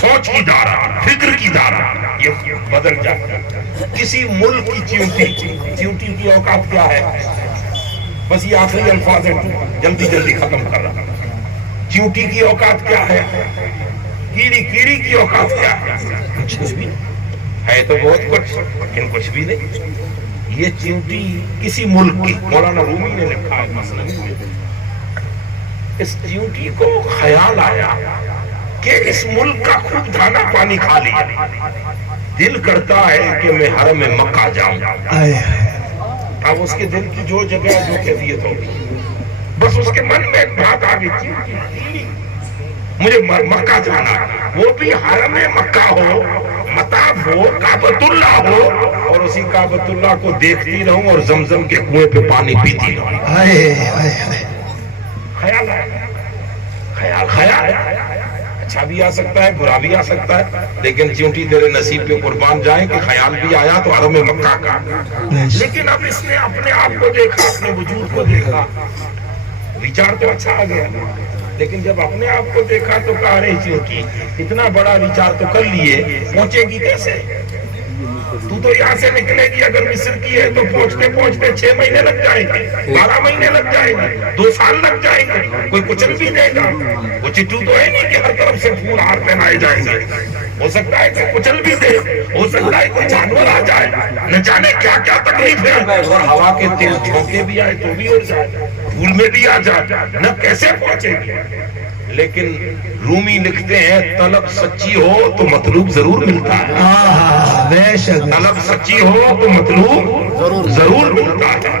سوچ کی دھارا، فکر کی دھارا یہ بدل جاتی ہے. کسی ملک کی چیونٹی کی اوقات کیا ہے؟ بس یہ آخری الفاظ ہیں، جلدی ختم کر رہا ہوں. چیونٹی کی اوقات کیا ہے؟ کیڑی کی اوقات کیا ہے؟ کچھ بھی ہے تو بہت کچھ، لیکن کچھ بھی نہیں. یہ چیونٹی کسی ملک کی، مولانا رومی نے لکھا ہے مثلا، اس چیونٹی کو خیال آیا کہ اس ملک کا خوب دانا پانی کھا لیا، دل کرتا ہے کہ میں حرم مکہ جاؤں. اب اس کے دل کی جو جگہ جو کیفیت ہوگی، بس اس کے من میں ایک بات آ گئی، مجھے مکہ جانا، وہ بھی حرم مکہ ہو، مطاف ہو، کعبۃ اللہ ہو، اور اسی کعبۃ اللہ کو دیکھتی رہوں اور زمزم کے کنویں پہ پانی پیتی رہوں. خیال ہے، خیال اچھا بھی آ سکتا ہے، برا بھی آ سکتا ہے، لیکن چونٹی تیرے نصیب پہ قربان جائیں کہ خیال بھی آیا تو حرم مکہ کا. لیکن اب اس نے اپنے آپ کو دیکھا، اپنے وجود کو دیکھا، وچار تو اچھا آ گیا، لیکن جب اپنے آپ کو دیکھا تو کہا رہی چونٹی اتنا بڑا وچار تو کر لیے، پہنچے گی کیسے؟ تو یہاں سے نکلے گی اگر مصر کی ہے تو پہنچتے 6 مہینے لگ جائیں گے، 12 مہینے لگ جائیں گے، 2 سال لگ جائیں گے. کوئی کچل بھی دے گا، وہ چٹو تو ہے نہیں کہ ہر طرف سے پھول ہار پہنائے جائیں گے. ہو سکتا ہے کہ کچل بھی دے، ہو سکتا ہے کوئی جانور آ جائے، نہ جانے کیا کیا تکلیف ہے، اور ہوا کے تیز جھونکے بھی آئے تو بھی اڑ جائے، پھول میں بھی آ جائے، نہ کیسے پہنچے گی. لیکن رومی لکھتے ہیں طلب سچی ہو تو مطلوب ضرور ملتا ہے. طلب سچی ہو تو مطلوب ضرور ملتا ہے.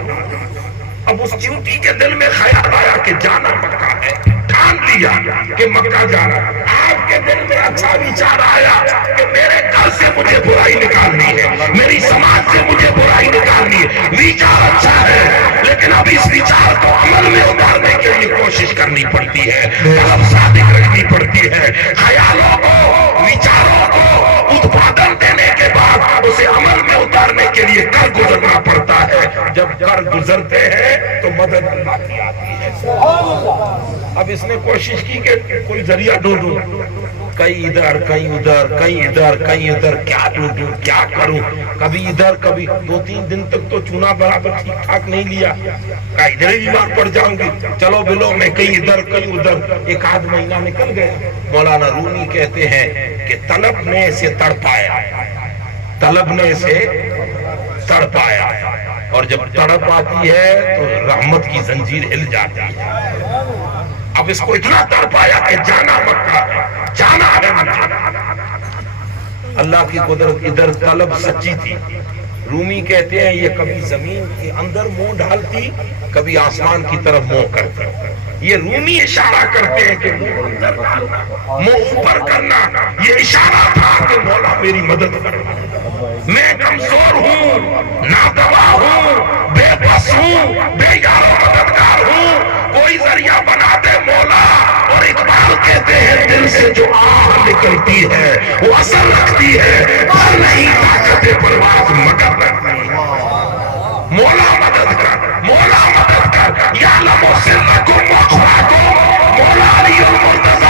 اب اس چیونٹی کے دل میں خیال آیا کہ جانا مکہ ہے، ٹھان لیا کہ مکہ جانا. آپ کے دل میں اچھا وچار آیا کہ میرے گھر سے مجھے برائی نکالنی ہے، میری سماج سے مجھے برائی نکالنی ہے. وچار اچھا ہے، لیکن اب اس وچار کو عمل میں اتارنے کے لیے کوشش کرنی پڑتی ہے، طلب صادق رکھنی پڑتی ہے. خیالوں کو، وچاروں کو اتپادن دینے کے بعد اسے عمل میں اتارنے کے لیے کر گزرنا پڑتا ہے. جب کر گزرتے ہیں تو مدد اللہ کی آتی ہے. اب اس نے کوشش کی کہ کوئی ذریعہ ڈھونڈوں، کہیں ادھر کہیں ادھر، کہیں ادھر کہیں ادھر، کیا ڈھونڈوں کیا کروں. کبھی ادھر، کبھی 2-3 دن تک تو چونا برابر ٹھیک ٹھاک نہیں لیا، کہیں ادھر ہی بیمار پڑ جاؤں گی، چلو بلو میں کہیں ادھر کہیں ادھر. 1 مہینہ نکل گیا. مولانا رومی کہتے ہیں کہ طلب نے اسے تڑپایا، طلب نے اسے تڑپایا، اور جب تڑپ آتی ہے تو رحمت کی زنجیر ہل جاتی ہے. اب اس کو اتنا تڑپایا کہ جانا مکہ، جانا اللہ کی قدرت. ادھر طلب سچی تھی. رومی کہتے ہیں یہ کبھی زمین کے اندر منہ ڈالتی، کبھی آسمان کی طرف منہ کرتی. یہ رومی اشارہ کرتے ہیں کہ منہ اندر ڈالنا، منہ اوپر کرنا، یہ اشارہ تھا کہ مولا میری مدد کرنا. میں کمزور ہوں، نادوا ہوں، بے بس ہوں، بے یار و مددگار ہوں، کوئی ذریعہ بنا دے مولا. اور اقبال کہتے ہیں دل سے جو آہ نکلتی ہے وہ اثر رکھتی ہے، پر نہیں طاقت پرواز مگر رکھتی ہے. مولا مدد کر، مولا مدد کر. یا لمو سرکم وخفاکم. مولا علی المرتضی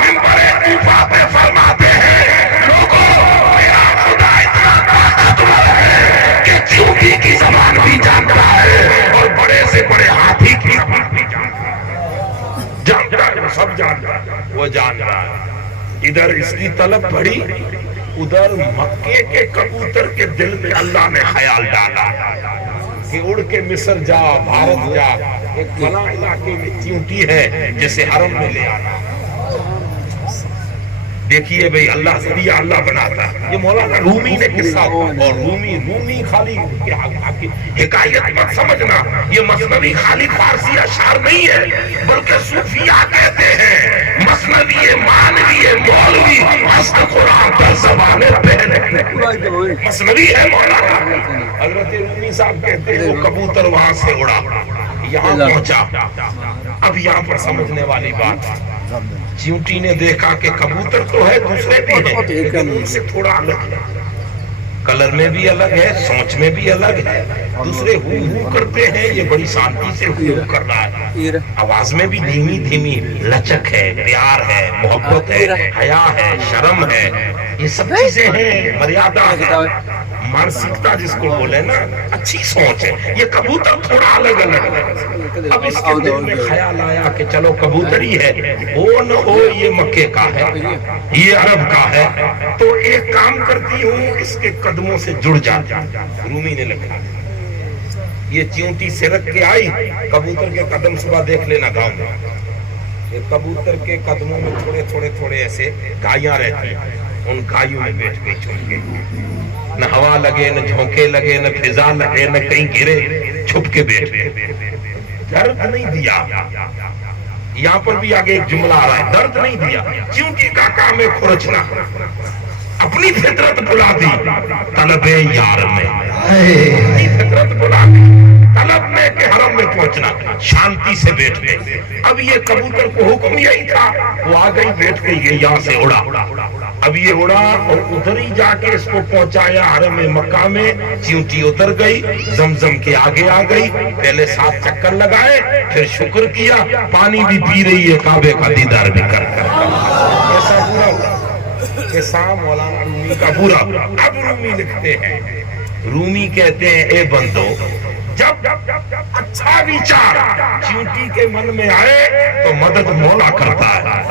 منبر کوفہ پہ فرماتے ہیں لوگوں میرا خدا اتنا طاقتور ہے کہ چیونٹی کی زبان بھی جانتا ہے اور بڑے سے بڑے ہاتھی وہ جان رہا ہے ادھر اس کی طلب بڑھی، ادھر مکے کے کبوتر کے دل میں اللہ نے خیال ڈالا کہ اڑ کے مصر جا، بھارت جا، ایک فلاں علاقے میں چیونٹی ہے جسے حرم میں لے آنا۔ دیکھیے بھئی اللہ ذریعہ اللہ بناتا ہے۔ یہ مولانا رومی نے قصہ، اور رومی خالی حکایت مت سمجھنا، یہ مثنوی خالی فارسی اشعار نہیں ہے، بلکہ صوفیاء کہتے ہیں مثنوی مانوی مولوی اصل قرآن پر زبان پہلے مثنوی ہے مولانا۔ حضرت رومی صاحب کہتے ہیں وہ کبوتر وہاں سے اڑا، یہاں پہنچا۔ اب یہاں پر سمجھنے والی بات، چیونٹی نے دیکھا کہ کبوتر تو ہے، دوسرے بھی ہیں، لیکن ان سے تھوڑا الگ ہے، کلر میں بھی الگ ہے، سوچ میں بھی الگ ہے۔ دوسرے ہو ہو کرتے ہیں، یہ بڑی شانتی سے ہو کر رہا ہے، آواز میں بھی دھیمی دھیمی لچک ہے، پیار ہے، محبت ہے، حیا ہے، شرم ہے، یہ سب چیزیں ہیں، مریادہ ہے، مانسکتا جس کو بولے نا، اچھی سوچ ہے۔ یہ کبوتر تھوڑا الگ الگ ہے۔ اب اس کے دل میں خیال آیا کہ چلو کبوتر ہی ہے، ہو نہ ہو یہ مکے کا ہے، یہ عرب کا ہے، تو ایک کام کرتی ہوں اس کے قدموں سے جڑ جا۔ رومی نے لکھا یہ چیونٹی سے رکھ کے آئی، کبوتر کے قدم صبح دیکھ لینا گاؤں میں، یہ کبوتر کے قدموں میں تھوڑے تھوڑے ایسے گائیاں رہتی ہیں، ان گائیوں میں بیٹھ گئی چھپ کے، نہ ہوا لگے، نہ جھونکے لگے، نہ فضا لگے، نہ کہیں گرے، چھپ کے بیٹھ گئے، درد نہیں دیا۔ یہاں پر بھی آگے ایک جملہ آ رہا ہے، درد نہیں دیا، چیونٹی کا کام ہے کھرچنا، اپنی فطرت بلا دی طلب یار میں، اپنی فطرت بلا دی طلب میں کہ حرم میں پہنچنا، شانتی سے بیٹھ گئے۔ اب یہ کبوتر کو حکم یہی تھا، وہ آ گئی بیٹھ گئی، یہ یہاں سے اڑا، اب یہ اڑا اور ادھر ہی جا کے اس کو پہنچایا حرم مکہ میں۔ چیونٹی اتر گئی، زمزم کے آگے آ گئی، پہلے 7 چکر لگائے، پھر شکر کیا، پانی بھی پی رہی ہے، کعبے کا دیدار بھی کر ایسا پورا ہوا کہ سام مولانا رومی کا پورا۔ اب رومی لکھتے ہیں، رومی کہتے ہیں اے بندو، جب اچھا ویچار چیونٹی کے من میں آئے تو مدد مولا کرتا ہے،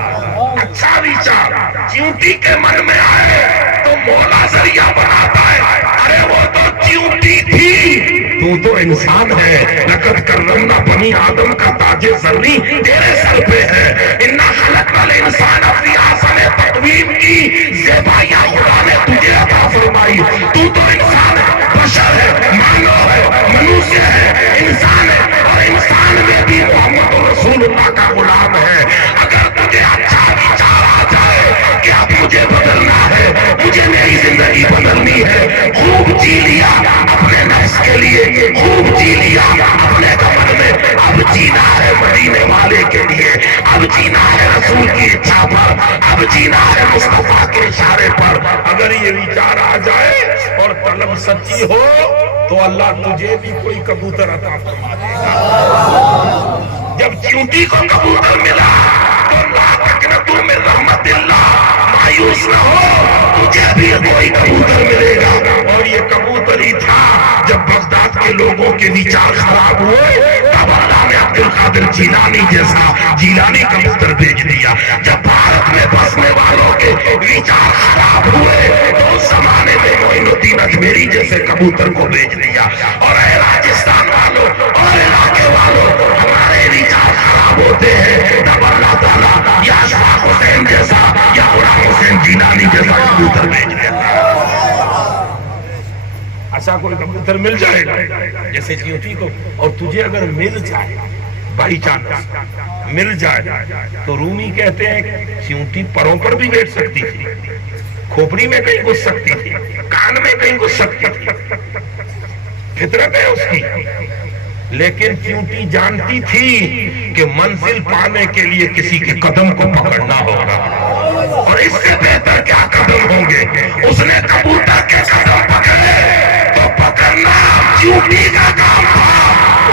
اچھا ویچار چیونٹی کے من میں آئے تو مولا ذریعہ بناتا ہے۔ ارے وہ تو چیونٹی تھی، تو تو انسان ہے، لقد کرمنا بنی آدم کا تاج زرنی تیرے سر پہ ہے، انا خلقنا الانسان فی احسن تقویم کی زیبائیاں خدا نے تجھے عطا فرمائی، تو تو انسان ہے، بشر ہے، مانو ہے، منوسیہ ہے، انسان ہے، اور انسان میں بھی محمد رسول اللہ کا غلام ہے۔ اگر تجھے اچھا وچار آ جائے کہ اب مجھے بدلنا ہے، مجھے میری زندگی بدلنی ہے، خوب جی لیا اپنے نفس کے لیے، خوب جی لیا اپنے قبر میں، اب جینا ہے مدینے والے کے لیے، اب جینا ہے رسول کی اچھا پر، اب جینا ہے مصطفیٰ کے اشارے پر۔ اگر یہ وچار آ جائے اور طلب سچی ہو تو اللہ تجھے بھی کوئی کبوتر عطا فرما دے گا۔ جب چیونٹی کو کبوتر ملا تو لا تقنطوا من رحمت اللہ، مایوس نہ ہو، تجھے بھی کوئی کبوتر ملے گا۔ اور یہ کبوتر ہی تھا، جب بغداد کے لوگوں کے وچار خراب ہوئے تب اللہ نے عبد القادر جیلانی جیسا جیلانی کبوتر بھیج دیا۔ جب بھارت میں بسنے والوں کے وچار خراب ہوئے تو اس زمانے میں معین الدین اجمیری جیسے کبوتر کو بھیج دیا۔ اور اے راجستان والوں اور علاقے والوں، ہمارے وچار خراب ہوتے ہیں تب اللہ تعالیٰ یا اشفاق حسین جیسا یا غلام حسین جیلانی جیسا کبوتر بھیج دیتا۔ ایسا کوئی کبوتر مل جائے گا جیسے چیونٹی کو، اور تجھے اگر مل جائے بائی چانس مل جائے تو رومی کہتے ہیں چیونٹی پروں پر بھی بیٹھ سکتی تھی، کھوپڑی میں کہیں گھس سکتی تھی، کان میں کہیں گھس سکتی تھی، فطرت ہے اس کی، لیکن چیونٹی جانتی تھی کہ منزل پانے کے لیے کسی کے قدم کو پکڑنا ہوگا، اور اس سے بہتر کیا قدم ہوں گے۔ اس نے کبوتر کے قدم پکڑے تو پکڑنا چیونٹی کا کام تھا،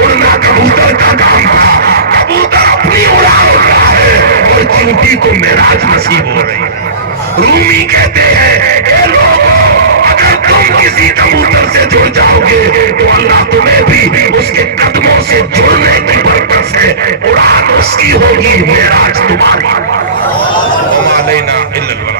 اڑنا کبوتر کا کام تھا۔ کبوتر اپنی اڑان اڑ رہا ہے اور چیونٹی کو معراج نصیب ہو رہی ہے۔ رومی کہتے ہیں اے لوگوں، اگر تم کسی کبوتر سے جڑ جاؤ گے تو اللہ تمہیں بھی اس کے قدموں سے جڑنے کی برکت سے اڑان اس کی ہوگی، معراج تمہاری۔ علینا الا البلاغ.